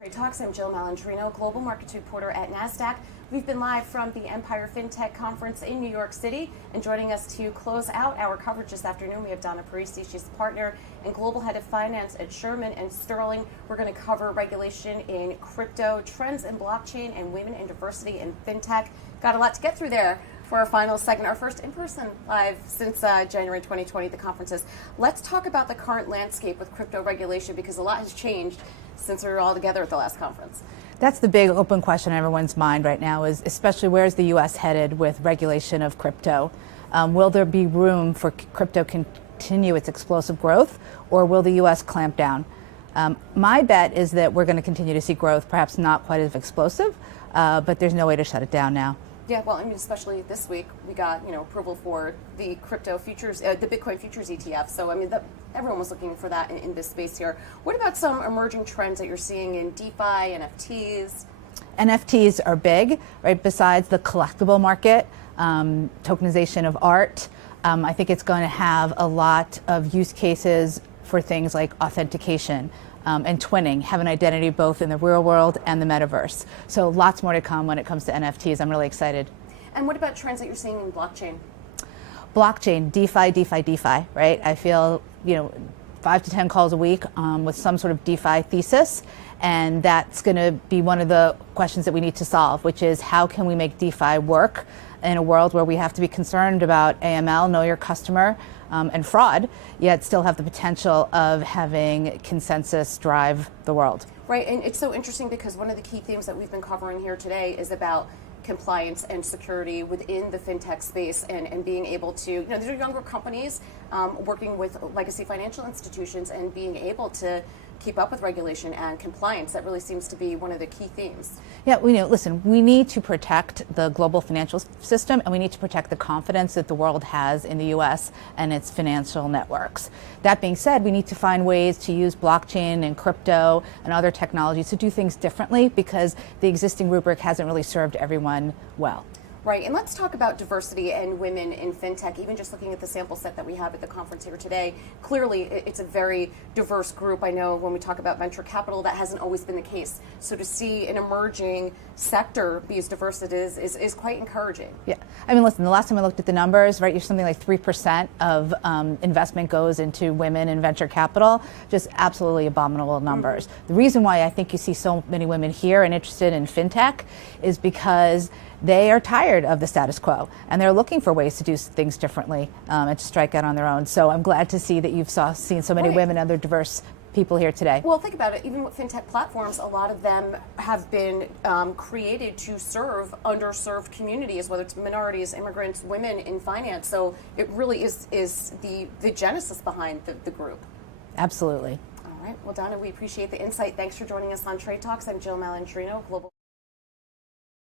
Trade Talks. I'm Jill Malandrino, Global Markets Reporter at Nasdaq. We've been live from the Empire Fintech Conference in New York City, and joining us to close out our coverage this afternoon, we have Donna Parisi. She's partner and global head of finance at Shearman and Sterling. We're going to cover regulation in crypto, trends in blockchain, and women and diversity in fintech. Got a lot to get through there for our final segment, our first in-person live since January 2020 at the conferences. Let's talk about the current landscape with crypto regulation, because a lot has changed since we were all together at the last conference. That's the big open question on everyone's mind right now, is especially where's the U.S. headed with regulation of crypto? Will there be room for crypto continue its explosive growth, or will the U.S. clamp down? My bet is that we're going to continue to see growth, perhaps not quite as explosive, but there's no way to shut it down now. Yeah, well, I mean, especially this week, we got approval for the crypto futures, the Bitcoin futures ETF. So, I mean, everyone was looking for that in this space here. What about some emerging trends that you're seeing in DeFi, NFTs? NFTs are big, right? Besides the collectible market, tokenization of art, I think it's going to have a lot of use cases for things like authentication. And twinning, have an identity both in the real world and the metaverse. So lots more to come when it comes to NFTs. I'm really excited. And what about trends that you're seeing in blockchain? Blockchain, DeFi, right? I feel, 5 to 10 calls a week with some sort of DeFi thesis. And that's going to be one of the questions that we need to solve, which is how can we make DeFi work in a world where we have to be concerned about AML, know your customer, and fraud, yet still have the potential of having consensus drive the world. Right, and it's so interesting because one of the key themes that we've been covering here today is about compliance and security within the fintech space, and being able to, these are younger companies working with legacy financial institutions and being able to keep up with regulation and compliance. That really seems to be one of the key themes. Yeah, listen, we need to protect the global financial system, and we need to protect the confidence that the world has in the U.S. and its financial networks. That being said, we need to find ways to use blockchain and crypto and other technologies to do things differently, because the existing rubric hasn't really served everyone well. Right, and let's talk about diversity and women in fintech. Even just looking at the sample set that we have at the conference here today, clearly it's a very diverse group. I know when we talk about venture capital, that hasn't always been the case. So to see an emerging sector be as diverse as it is quite encouraging. Yeah, I mean, listen, the last time I looked at the numbers, right, you're something like 3% of investment goes into women in venture capital. Just absolutely abominable numbers. The reason why I think you see so many women here and interested in fintech is because they are tired of the status quo, and they're looking for ways to do things differently and to strike out on their own. So I'm glad to see that you've seen so many women and other diverse people here today. Well, think about it. Even with fintech platforms, a lot of them have been created to serve underserved communities, whether it's minorities, immigrants, women in finance. So it really is the genesis behind the group. Absolutely. All right. Well, Donna, we appreciate the insight. Thanks for joining us on Trade Talks. I'm Jill Malandrino, Global